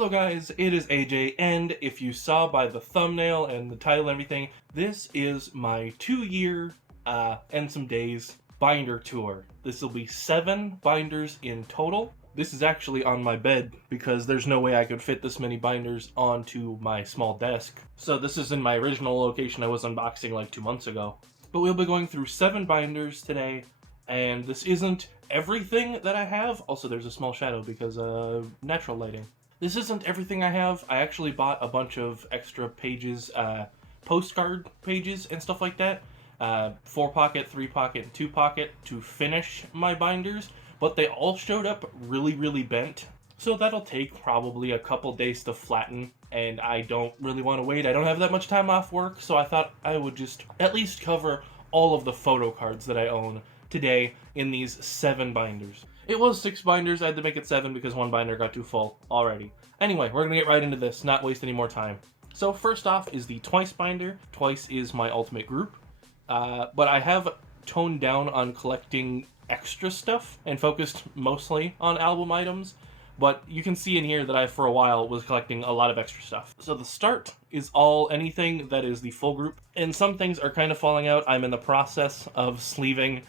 Hello guys, it is AJ, and if you saw by the thumbnail and the title and everything, this is my 2-year, and some days binder tour. This will be 7 binders in total. This is actually on my bed because there's no way I could fit this many binders onto my small desk. So this is in my original location I was unboxing like 2 months ago. But we'll be going through 7 binders today, and this isn't everything that I have. Also, there's a small shadow because natural lighting. This isn't everything I have. I actually bought a bunch of extra pages, postcard pages and stuff like that. 4-pocket, 3-pocket, and 2-pocket to finish my binders, but they all showed up really bent. So that'll take probably a couple days to flatten, and I don't really want to wait. I don't have that much time off work, so I thought I would just at least cover all of the photo cards that I own today in these 7 binders. It was 6 binders, I had to make it 7 because one binder got too full already. Anyway, we're gonna get right into this, not waste any more time. So first off is the Twice binder. Twice is my ultimate group, but I have toned down on collecting extra stuff and focused mostly on album items. But you can see in here that I, for a while, was collecting a lot of extra stuff. So the start is anything that is the full group, and some things are kind of falling out. I'm in the process of sleeving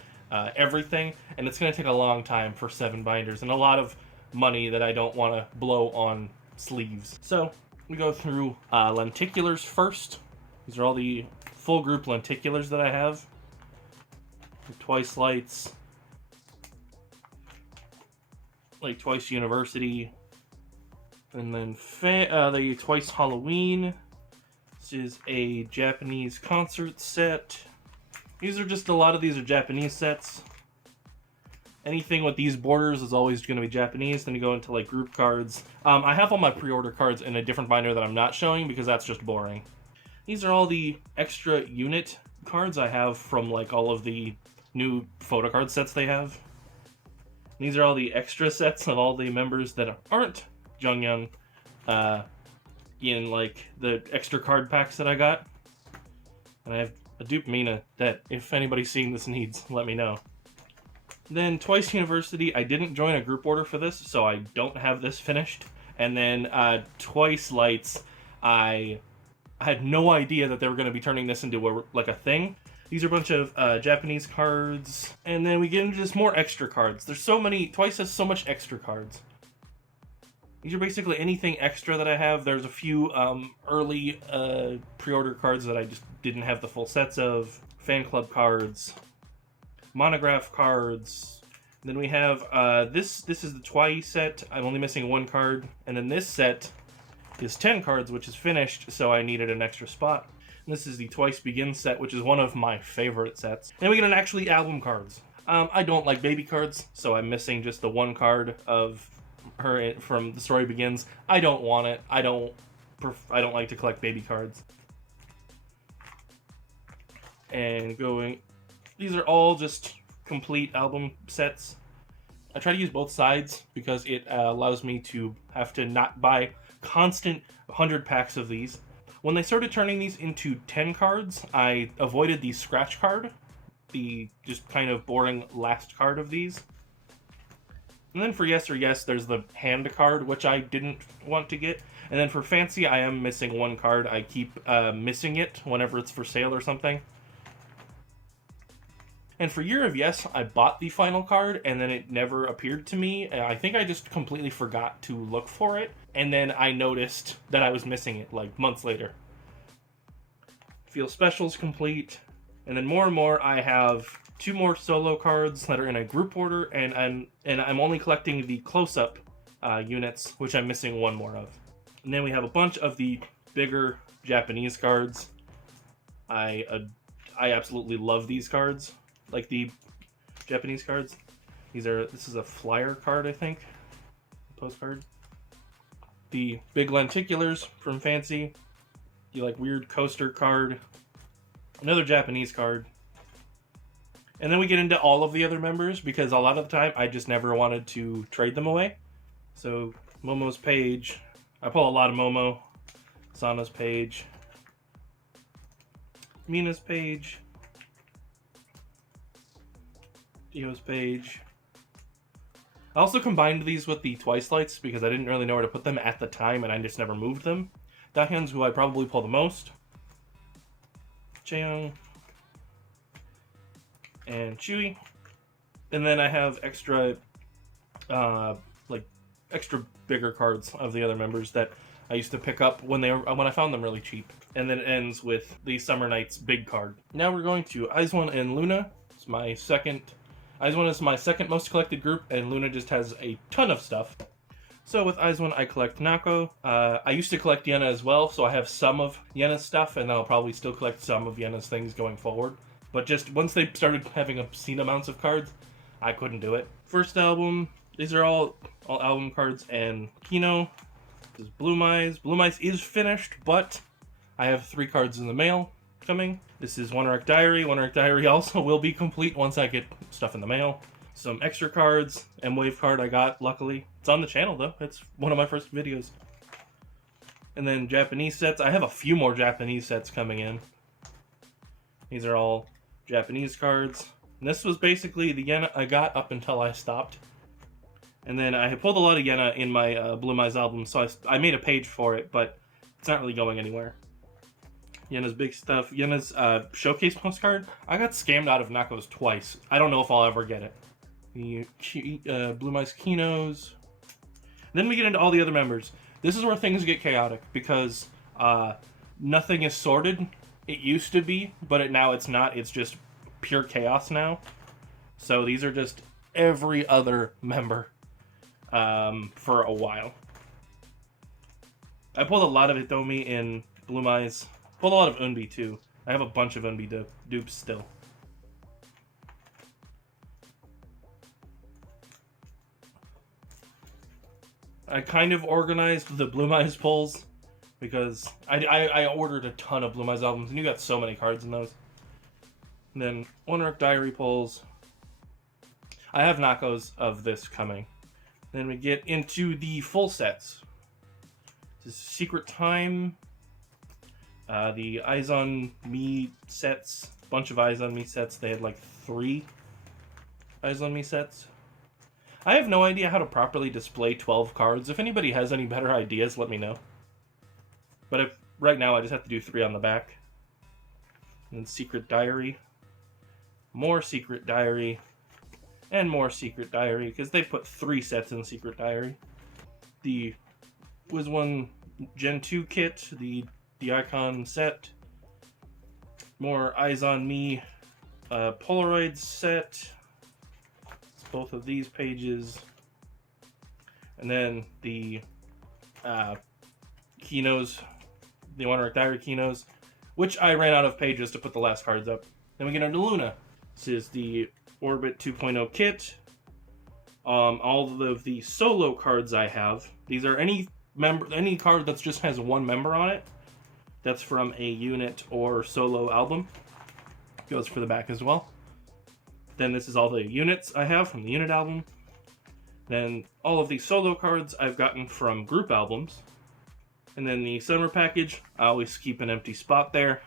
everything, and it's going to take a long time for 7 binders, and a lot of money that I don't want to blow on sleeves. So we go through lenticulars first. These are all the full group lenticulars that I have. The Twice lights, like Twice University, and then the Twice Halloween. This is a Japanese concert set. These are just, a lot of these are Japanese sets. Anything with these borders is always going to be Japanese. Then you go into like group cards. I have all my pre-order cards in a different binder that I'm not showing because that's just boring. These are all the extra unit cards I have from like all of the new photocard sets they have. These are all the extra sets of all the members that aren't Jungyoung in like the extra card packs that I got. And I have a dupe Mina that if anybody's seeing this needs, let me know. Then Twice University, I didn't join a group order for this, so I don't have this finished. And then Twice Lights, I had no idea that they were going to be turning this into a thing. These are a bunch of Japanese cards, and then we get into just more extra cards. There's so many, Twice has so much extra cards. These are basically anything extra that I have. There's a few early pre-order cards that I just didn't have the full sets of. Fan club cards, monograph cards. And then we have this is the Twice set. I'm only missing 1 card. And then this set is 10 cards, which is finished, so I needed an extra spot. And this is the Twice Begin set, which is one of my favorite sets. And we get an actually album cards. I don't like baby cards, so I'm missing just the 1 card of her from The Story Begins. I don't want it. I don't like to collect baby cards. And these are all just complete album sets. I try to use both sides because it allows me to have to not buy constant 100 packs of these. When they started turning these into 10 cards, I avoided the scratch card, the just kind of boring last card of these. And then for Yes or Yes, there's the hand card, which I didn't want to get. And then for Fancy, I am missing 1 card. I keep missing it whenever it's for sale or something. And for Year of Yes, I bought the final card, and then it never appeared to me. I think I just completely forgot to look for it, and then I noticed that I was missing it, like, months later. Feel Special's complete, and then more and more, I have 2 more solo cards that are in a group order, and I'm only collecting the close-up units, which I'm missing 1 more of. And then we have a bunch of the bigger Japanese cards. I absolutely love these cards. Like the Japanese cards. This is a flyer card, I think. Postcard. The big lenticulars from Fancy. The like weird coaster card. Another Japanese card. And then we get into all of the other members because a lot of the time I just never wanted to trade them away. So Momo's page. I pull a lot of Momo. Sana's page. Mina's page. Dio's page, I also combined these with the Twice Lights because I didn't really know where to put them at the time and I just never moved them. Dahyun's who I probably pull the most. Chaeyoung. And Chewy. And then I have extra, extra bigger cards of the other members that I used to pick up when I found them really cheap. And then it ends with the Summer Nights big card. Now we're going to Izone and Loona. It's my second. Izone is my second most collected group, and Loona just has a ton of stuff. So with Izone, I collect Nako. I used to collect Yena as well, so I have some of Yena's stuff, and I'll probably still collect some of Yena's things going forward. But just once they started having obscene amounts of cards, I couldn't do it. First album, these are all album cards, and Kino. This is Blue-Eyes. Blue-Eyes is finished, but I have 3 cards in the mail coming. This is One Arc Diary. One Arc Diary also will be complete once I get stuff in the mail. Some extra cards, M-Wave card I got, luckily. It's on the channel, though. It's one of my first videos. And then Japanese sets. I have a few more Japanese sets coming in. These are all Japanese cards. And this was basically the Yena I got up until I stopped. And then I pulled a lot of Yena in my Blue-Eyes album, so I made a page for it, but it's not really going anywhere. Yena's big stuff. Yena's showcase postcard. I got scammed out of Nako's twice. I don't know if I'll ever get it. The Blue-Eyes Kinos. Then we get into all the other members. This is where things get chaotic, because nothing is sorted. It used to be, but now it's not. It's just pure chaos now. So these are just every other member for a while. I pulled a lot of Hitomi in Blue-Eyes. Pulled a lot of Unbi too. I have a bunch of Unbi dupes still. I kind of organized the Blue-Eyes pulls because I ordered a ton of Blue-Eyes albums, and you got so many cards in those. And then One Arc Diary pulls. I have Nakos of this coming. Then we get into the full sets. This is Secret Time. The Eyes on Me sets. Bunch of Eyes on Me sets. They had like 3 Eyes on Me sets. I have no idea how to properly display 12 cards. If anybody has any better ideas, let me know. But right now I just have to do 3 on the back. And then Secret Diary. More Secret Diary. And more Secret Diary, because they put 3 sets in Secret Diary. The was one Gen 2 kit, the Icon set. More Eyes on Me Polaroid set. It's both of these pages. And then the Kinos, the One Arc Diary Kinos, which I ran out of pages to put the last cards up. Then we get into Loona. This is the Orbit 2.0 kit. All of the solo cards I have. These are any card that just has one member on it. That's from a unit or solo album. Goes for the back as well. Then this is all the units I have from the unit album. Then all of the solo cards I've gotten from group albums. And then the summer package, I always keep an empty spot there.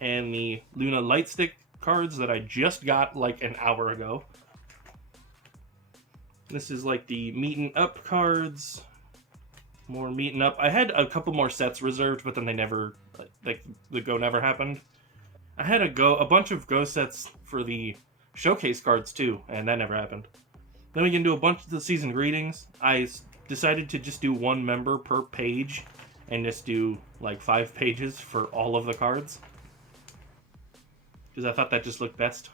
And the Loona Lightstick cards that I just got like an hour ago. This is like the Meetin' Up cards. More Meetin' Up. I had a couple more sets reserved, but then they never, like, the go never happened. I had a bunch of go sets for the showcase cards too, and that never happened. Then we can do a bunch of the season greetings. I decided to just do 1 member per page, and just do like 5 pages for all of the cards. Because I thought that just looked best.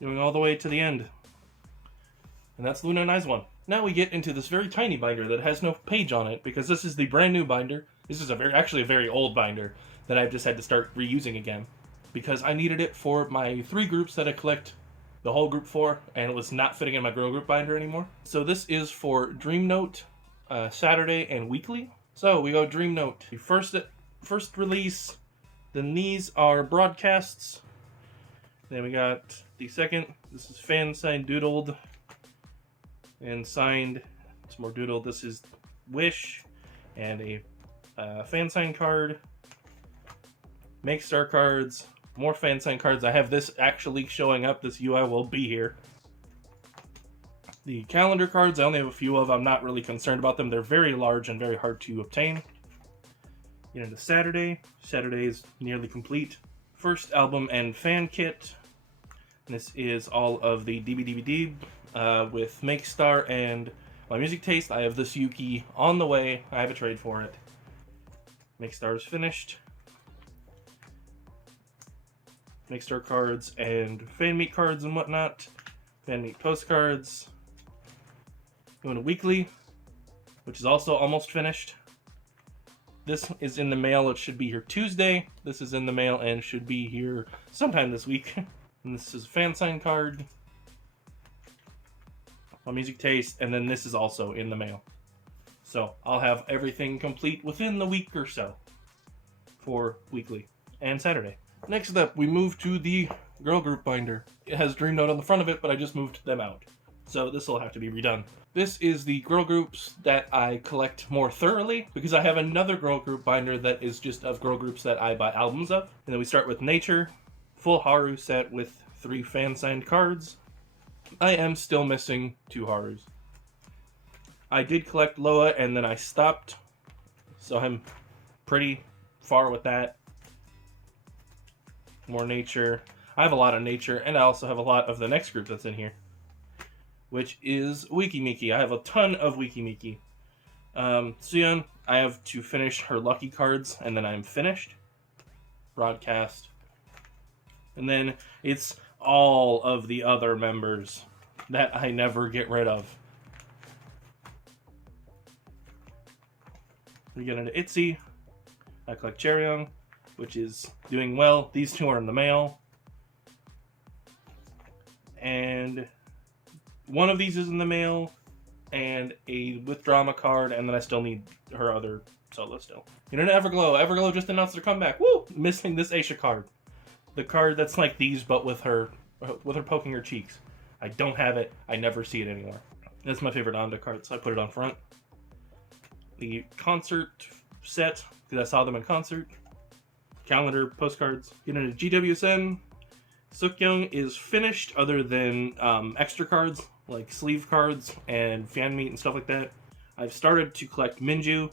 Going all the way to the end. And that's Loona and Izone. Now we get into this very tiny binder that has no page on it, because this is the brand new binder. This is actually a very old binder that I've just had to start reusing again, because I needed it for my 3 groups that I collect the whole group for, and it was not fitting in my girl group binder anymore. So this is for Dreamnote, Saturday and weekly. So we go Dreamnote. The first release. Then these are broadcasts. Then we got the second. This is fan signed doodled and signed. It's more doodled. This is Wish and a fan sign card. Make star cards. More fan sign cards. I have this actually showing up. This UI will be here. The calendar cards, I only have a few of. I'm not really concerned about them. They're very large and very hard to obtain. Get into Saturday. Saturday is nearly complete. First album and fan kit. This is all of the DVD with Make Star and My Music Taste. I have this Yuki on the way. I have a trade for it. Make Star is finished. Make Star cards and fan meet cards and whatnot. Fan meet postcards. Going to Weekly, which is also almost finished. This is in the mail. It should be here Tuesday. This is in the mail and should be here sometime this week. And this is a fan sign card. My Music Taste. And then this is also in the mail. So I'll have everything complete within the week or so for Weekly and Saturday. Next up, we move to the girl group binder. It has Dreamnote on the front of it, but I just moved them out. So this will have to be redone. This is the girl groups that I collect more thoroughly, because I have another girl group binder that is just of girl groups that I buy albums of. And then we start with Nature, full Haru set with 3 fan-signed cards. I am still missing 2 Harus. I did collect Loa and then I stopped, so I'm pretty far with that. More Nature. I have a lot of Nature, and I also have a lot of the next group that's in here, which is Wikimiki. I have a ton of Wikimiki. Suyeon, I have to finish her lucky cards, and then I'm finished. Broadcast. And then it's all of the other members that I never get rid of. We get into Itzy. I collect Chaeryeong, which is doing well. These 2 are in the mail. And one of these is in the mail, and a with drama card, and then I still need her other solo still. You know, Everglow. Everglow just announced their comeback. Woo! Missing this Aisha card. The card that's like these, but with her poking her cheeks. I don't have it. I never see it anywhere. That's my favorite Anda card, so I put it on front. The concert set, because I saw them in concert. Calendar, postcards. Get into GWSN. Sukyoung is finished, other than extra cards, like sleeve cards and fan meet and stuff like that. I've started to collect Minju.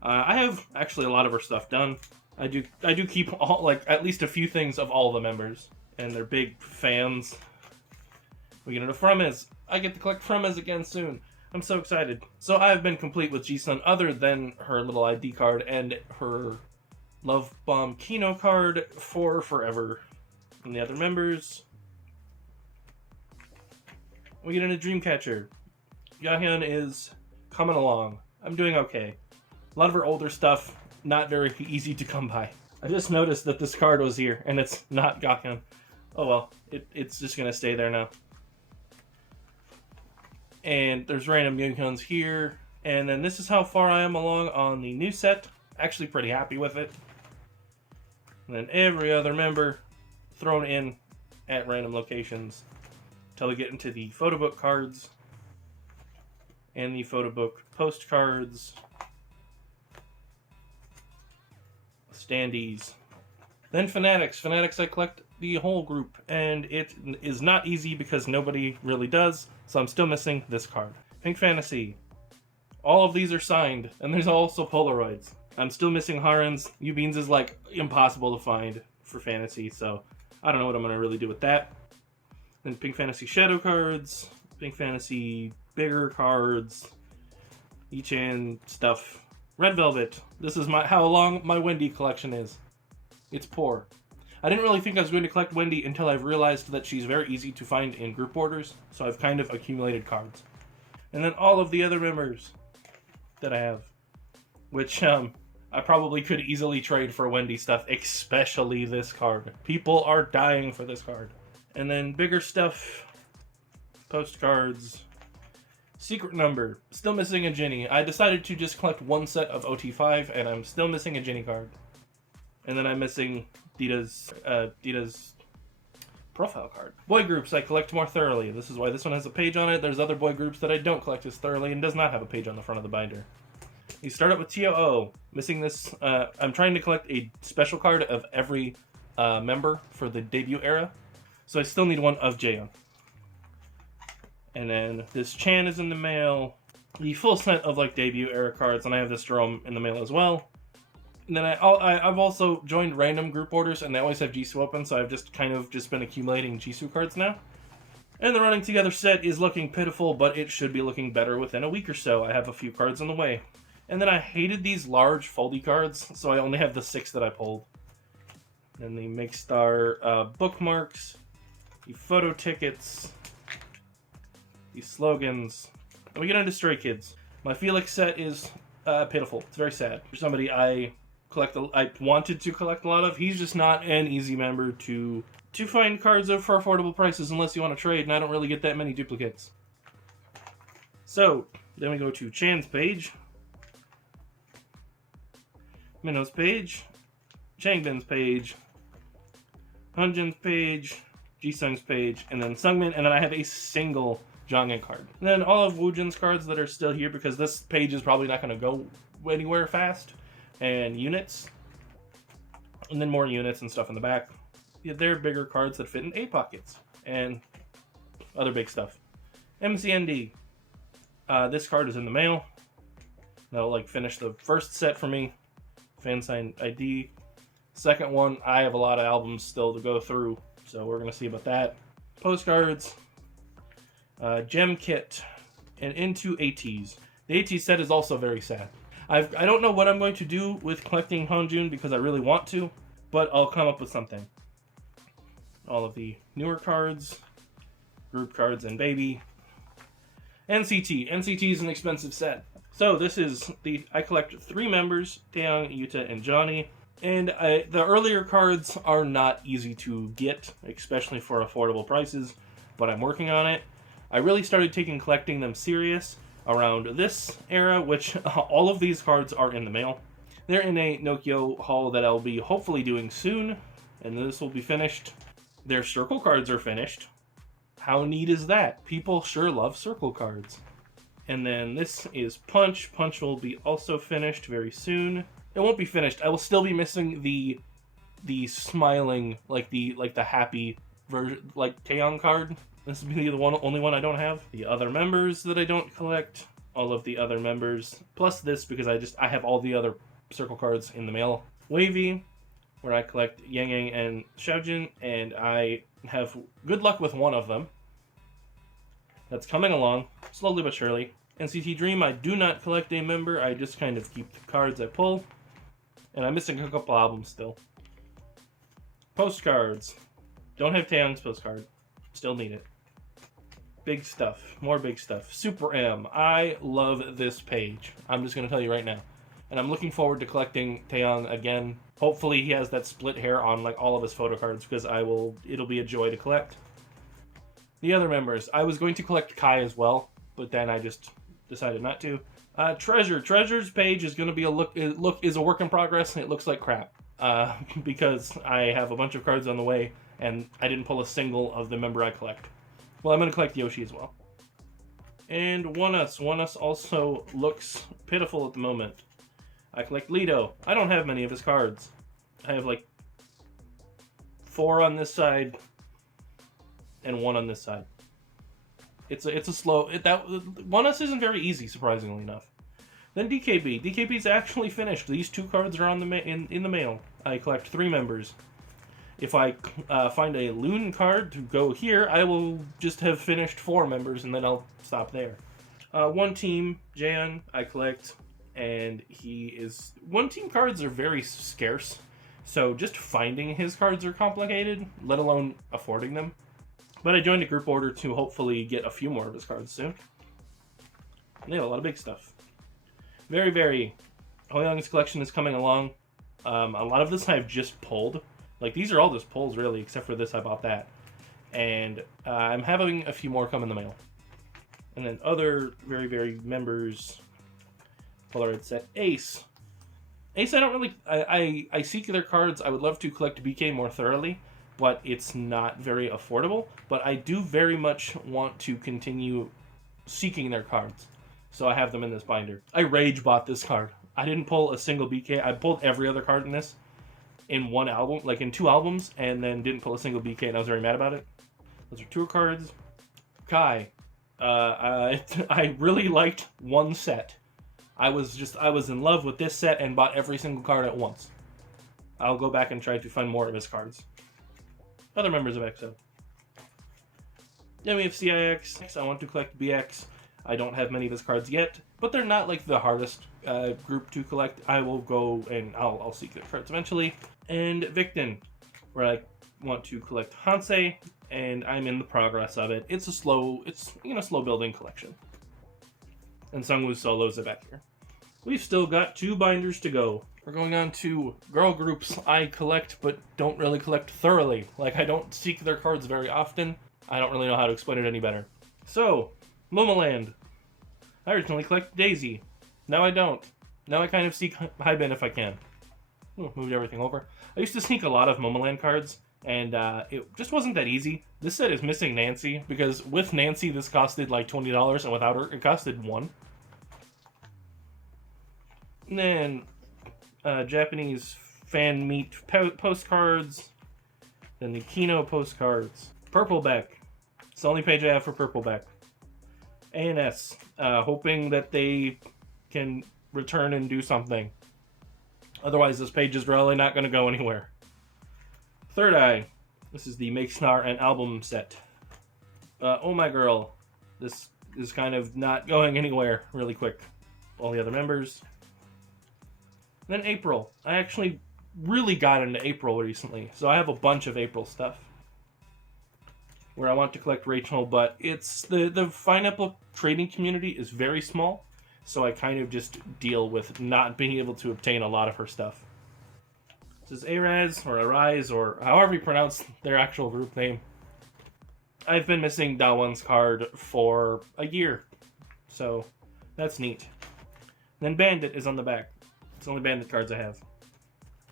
I have actually a lot of her stuff done. I do keep all, like, at least a few things of all the members, and they're big fans. We get into Fromez. I get to collect Fromez again soon. I'm so excited. So I've been complete with Jisun, other than her little ID card and her Love Bomb Kino card for forever. And the other members. We get into Dreamcatcher. Yahyun is coming along. I'm doing okay. A lot of her older stuff, not very easy to come by. I just noticed that this card was here, and it's not Gakhyun. Oh well, it's just gonna stay there now. And there's random Younghyuns here. And then this is how far I am along on the new set. Actually pretty happy with it. And then every other member thrown in at random locations until we get into the photo book cards and the photo book postcards, standees. Then Fanatics. Fanatics, I collect the whole group, and it is not easy because nobody really does, so I'm still missing this card. Pink Phantasy. All of these are signed, and there's also Polaroids. I'm still missing Haren's. Yubin's is like impossible to find for Fantasy, so I don't know what I'm going to really do with that. Then Pink Fantasy Shadow cards, Pink Fantasy bigger cards, Ichan stuff. Red Velvet. This is how long my Wendy collection is. It's poor. I didn't really think I was going to collect Wendy until I've realized that she's very easy to find in group orders, so I've kind of accumulated cards. And then all of the other members that I have, which I probably could easily trade for Wendy stuff, especially this card. People are dying for this card. And then bigger stuff, postcards, secret number. Still missing a Ginny. I decided to just collect one set of OT5, and I'm still missing a Ginny card. And then I'm missing Dita's profile card. Boy groups I collect more thoroughly. This is why this one has a page on it. There's other boy groups that I don't collect as thoroughly and does not have a page on the front of the binder. You start up with TOO. Missing this. I'm trying to collect a special card of every member for the debut era. So I still need one of Jaeyoung. And then this Chan is in the mail. The full set of like debut era cards, and I have this Jerome in the mail as well. And then I've also joined random group orders, and they always have Jisoo open, so I've just kind of been accumulating Jisoo cards now. And the Running Together set is looking pitiful, but it should be looking better within a week or so. I have a few cards on the way. And then I hated these large foldy cards, so I only have the 6 that I pulled. And the Make Star bookmarks, the photo tickets, the slogans. And we get into Stray Kids. My Felix set is pitiful. It's very sad. For somebody I wanted to collect a lot of, he's just not an easy member to find cards for affordable prices unless you want to trade, and I don't really get that many duplicates. So, then we go to Chan's page, Minho's page, Changbin's page, Hunjin's page, Jisung's page, and then Sungmin, and then I have a single Jongin card. And then all of Woojin's cards that are still here, because this page is probably not going to go anywhere fast, and units, and then more units and stuff in the back. Yeah, they're bigger cards that fit in A pockets, and other big stuff. MCND. This card is in the mail. That'll like finish the first set for me. Fan signed ID. Second one, I have a lot of albums still to go through, so we're gonna see about that. Postcards. Gem kit, and into ATs. The AT set is also very sad. I don't know what I'm going to do with collecting Honjun because I really want to, but I'll come up with something. All of the newer cards, group cards, and baby. NCT. NCT is an expensive set. So this is I collect 3 members, Taeyang, Yuta, and Johnny. And the earlier cards are not easy to get, especially for affordable prices, but I'm working on it. I really started collecting them serious around this era, which all of these cards are in the mail. They're in a Nokyo haul that I'll be hopefully doing soon, and this will be finished. Their circle cards are finished. How neat is that? People sure love circle cards. And then this is Punch. Punch will be also finished very soon. It won't be finished. I will still be missing the smiling, like the happy version, like Taeyang card. This will be the only one I don't have. The other members that I don't collect. All of the other members. Plus this, because I have all the other circle cards in the mail. Wavy, where I collect Yang Yang and Xiaojin, and I have good luck with one of them. That's coming along, slowly but surely. NCT Dream, I do not collect a member, I just kind of keep the cards I pull. And I'm missing a couple albums still. Postcards. Don't have Taeyang's postcard. Still need it. Big stuff. More big stuff. Super M. I love this page. I'm just going to tell you right now. And I'm looking forward to collecting Taeyang again. Hopefully he has that split hair on like all of his photo cards, because it'll be a joy to collect. The other members. I was going to collect Kai as well, but then I just decided not to. Treasure. Treasure's page is going to be is a work in progress, and it looks like crap. Because I have a bunch of cards on the way, and I didn't pull a single of the member I collect. Well, I'm going to collect Yoshi as well. And One Us. One Us also looks pitiful at the moment. I collect Lido. I don't have many of his cards. I have like 4 on this side and 1 on this side. It's a slow. One Us isn't very easy, surprisingly enough. Then DKB. DKB is actually finished. These 2 cards are on in the mail. I collect 3 members. If I find a Loon card to go here, I will just have finished 4 members, and then I'll stop there. One Team, Jan, I collect, and One Team cards are very scarce, so just finding his cards are complicated, let alone affording them. But I joined a group order to hopefully get a few more of his cards soon. They have a lot of big stuff. Very, very. Hoyoung's collection is coming along. A lot of this I've just pulled. Like, these are all just pulls, really, except for this, I bought that. And I'm having a few more come in the mail. And then other very, very members. Polaroid set. A.C.E. A.C.E, I don't really... I seek their cards. I would love to collect BK more thoroughly, but it's not very affordable. But I do very much want to continue seeking their cards. So I have them in this binder. I rage bought this card. I didn't pull a single BK. I pulled every other card in this in one album, like in 2 albums, and then didn't pull a single BK, and I was very mad about it. Those are 2 cards. Kai. I really liked one set. I was in love with this set and bought every single card at once. I'll go back and try to find more of his cards. Other members of EXO. Then we have CIX. I want to collect BX. I don't have many of his cards yet, but they're not like the hardest group to collect. I will go and I'll seek their cards eventually. And Victon, where I want to collect Hansei, and I'm in the progress of it. It's slow building collection. And Sungwoo's solos are back here. We've still got 2 binders to go. We're going on to girl groups I collect, but don't really collect thoroughly. Like, I don't seek their cards very often. I don't really know how to explain it any better. So, Momoland. I originally collected Daisy. Now I don't. Now I kind of seek Hyben if I can. Ooh, moved everything over. I used to sneak a lot of Momoland cards, and it just wasn't that easy. This set is missing Nancy, because with Nancy this costed like $20, and without her it costed $1. And then Japanese fan meet postcards. Then the Kino postcards. Purpleback. It's the only page I have for Purpleback. ANS. Hoping that they can return and do something. Otherwise, this page is really not going to go anywhere. Third Eye. This is the Make Snar and album set. Oh My Girl. This is kind of not going anywhere really quick. All the other members. Then April. I actually really got into April recently, so I have a bunch of April stuff. Where I want to collect Rachel, but it's the Pineapple trading community is very small, so I kind of just deal with not being able to obtain a lot of her stuff. This is Araz, or Arise, or however you pronounce their actual group name. I've been missing Dawan's card for a year, so that's neat. Then Bandit is on the back. It's the only Bandit cards I have.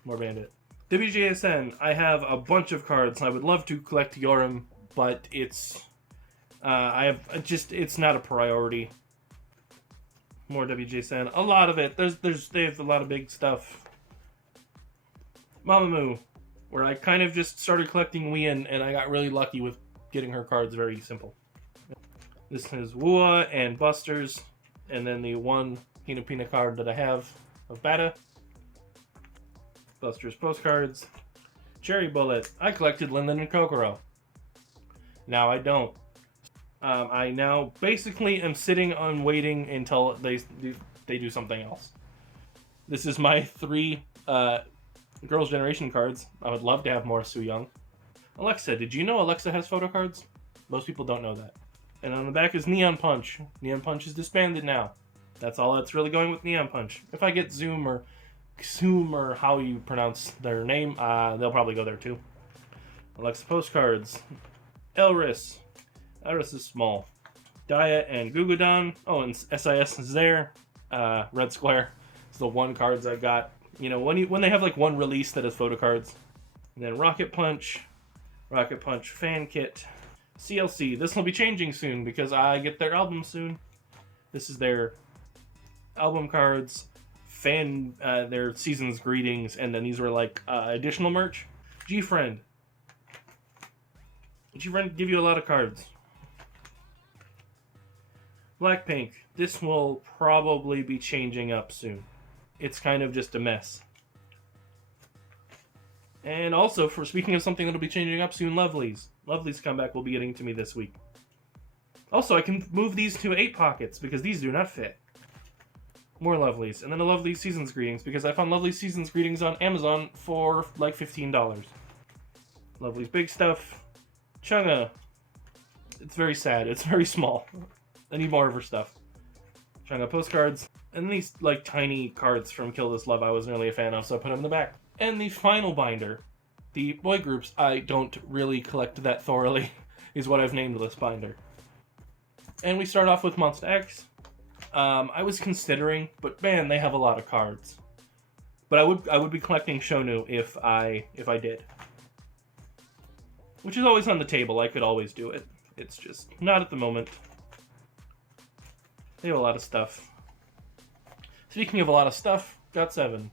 More Bandit. WJSN, I have a bunch of cards. I would love to collect Yorum, but it's it's not a priority. More WJSN. A lot of it. They have a lot of big stuff. Mamamoo, where I kind of just started collecting Wien, and I got really lucky with getting her cards very simple. This is Wua and Busters, and then the one Hinapina card that I have of Bata. Busters postcards. Cherry Bullet. I collected Linden and Kokoro. Now I don't. I now basically am sitting on waiting until they do something else. This is my 3 Girls' Generation cards. I would love to have more Su Young. Alexa. Did you know Alexa has photo cards? Most people don't know that. And on the back is Neon Punch. Neon Punch is disbanded now. That's all that's really going with Neon Punch. If I get Zoom or Xoom or how you pronounce their name, they'll probably go there too. Alexa postcards. Elris. Elris is small. Diet and Gugudan. Oh, and SIS is there. Red Square. It's the one cards I got. You know, when they have like one release that has photo cards. And then Rocket Punch. Rocket Punch fan kit. CLC. This will be changing soon because I get their album soon. This is their album cards, their season's greetings, and then these were like additional merch. G-Friend. G-Friend give you a lot of cards. Blackpink. This will probably be changing up soon. It's kind of just a mess. And also, for speaking of something that'll be changing up soon, Lovelyz. Lovelyz comeback will be getting to me this week. Also, I can move these to 8 pockets because these do not fit. More Lovelyz. And then a Lovelyz Season's Greetings because I found Lovelyz Season's Greetings on Amazon for like $15. Lovelyz Big Stuff. Chunga. It's very sad. It's very small. I need more of her stuff. Chunga postcards. And these like tiny cards from Kill This Love I wasn't really a fan of, so I put them in the back. And the final binder, the boy groups, I don't really collect that thoroughly, is what I've named this binder. And we start off with Monster X. I was considering, but man, they have a lot of cards. But I would be collecting Shonu if I did. Which is always on the table, I could always do it. It's just not at the moment. They have a lot of stuff. Speaking of a lot of stuff, GOT7.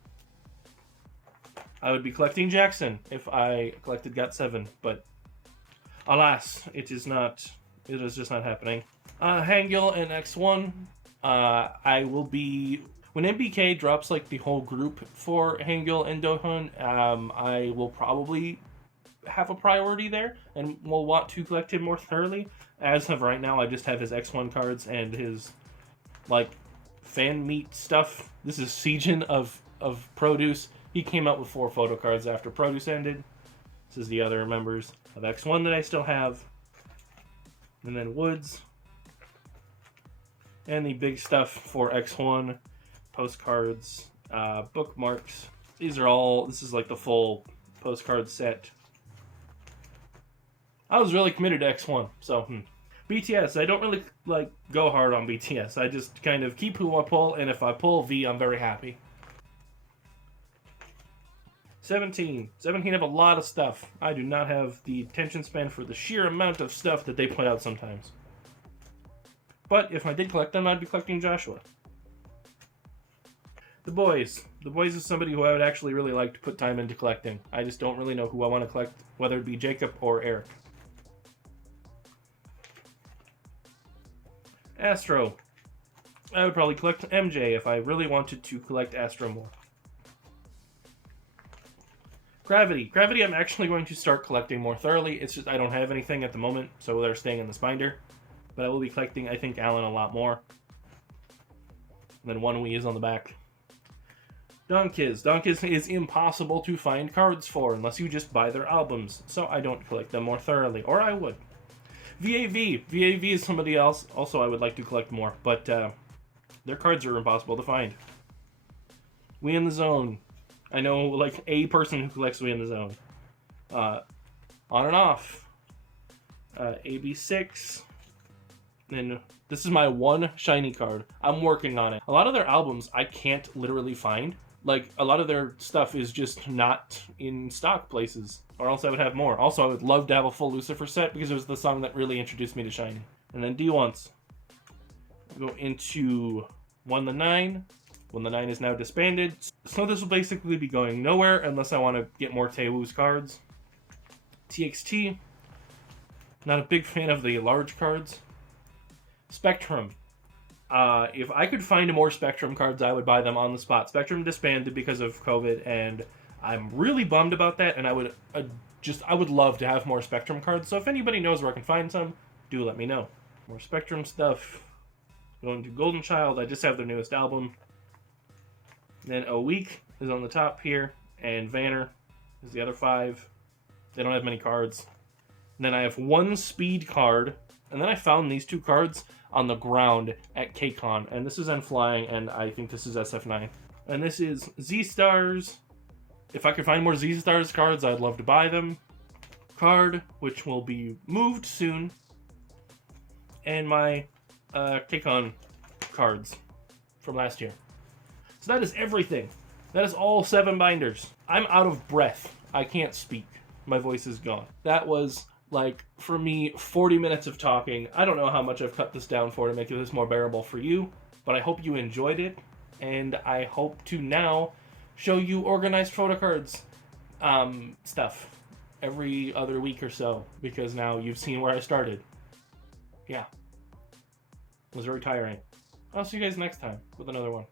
I would be collecting Jackson if I collected GOT7, but alas, it is not It is just not happening. Hangul and X1. I will be... When MBK drops like the whole group for Hangul and Dohun, I will probably have a priority there and will want to collect him more thoroughly. As of right now, I just have his X1 cards and his like fan meet stuff. This is Seijin of Produce. He came out with 4 photo cards after Produce ended. This is the other members of X1 that I still have. And then Woods. And the big stuff for X1. Postcards, bookmarks. These are all, this is like the full postcard set. I was really committed to X1, so BTS, I don't really like go hard on BTS. I just kind of keep who I pull, and if I pull V, I'm very happy. 17 have a lot of stuff. I do not have the attention span for the sheer amount of stuff that they put out sometimes. But if I did collect them, I'd be collecting Joshua. The Boys. The Boys is somebody who I would actually really like to put time into collecting. I just don't really know who I want to collect, whether it be Jacob or Eric. Astro. I would probably collect MJ if I really wanted to collect Astro more. Gravity. Gravity I'm actually going to start collecting more thoroughly. It's just I don't have anything at the moment, so they're staying in this binder. But I will be collecting, I think, Alan a lot more. And then One Wee is on the back. Donkiz. Donkiz is impossible to find cards for unless you just buy their albums, so I don't collect them more thoroughly, or I would. VAV. VAV is somebody else, also I would like to collect more, but their cards are impossible to find. We in the Zone. I know like a person who collects We in the Zone. On and Off. AB6. And this is my one shiny card. I'm working on it. A lot of their albums I can't literally find. Like, a lot of their stuff is just not in stock places, or else I would have more. Also, I would love to have a full Lucifer set, because it was the song that really introduced me to Shiny. And then D-Once. Go into 1 the 9. 1 the 9 is now disbanded. So this will basically be going nowhere, unless I want to get more Taewoo's cards. TXT. Not a big fan of the large cards. Spectrum. If I could find more Spectrum cards, I would buy them on the spot. Spectrum disbanded because of COVID, and I'm really bummed about that, and I would love to have more Spectrum cards, so if anybody knows where I can find some, do let me know. More Spectrum stuff. Going to Golden Child, I just have their newest album. Then A Week is on the top here, and Vanner is the other 5. They don't have many cards. And then I have 1 speed card, and then I found these 2 cards on the ground at KCON, and this is N Flying, and I think this is SF9. And this is Z-Stars. If I could find more Z-Stars cards, I'd love to buy them. Card, which will be moved soon. And my KCON cards from last year. So that is everything. That is all 7 binders. I'm out of breath. I can't speak. My voice is gone. That was, like, for me, 40 minutes of talking. I don't know how much I've cut this down for to make this more bearable for you, but I hope you enjoyed it, and I hope to now show you organized photocards stuff every other week or so, because now you've seen where I started. Yeah. It was very tiring. I'll see you guys next time with another one.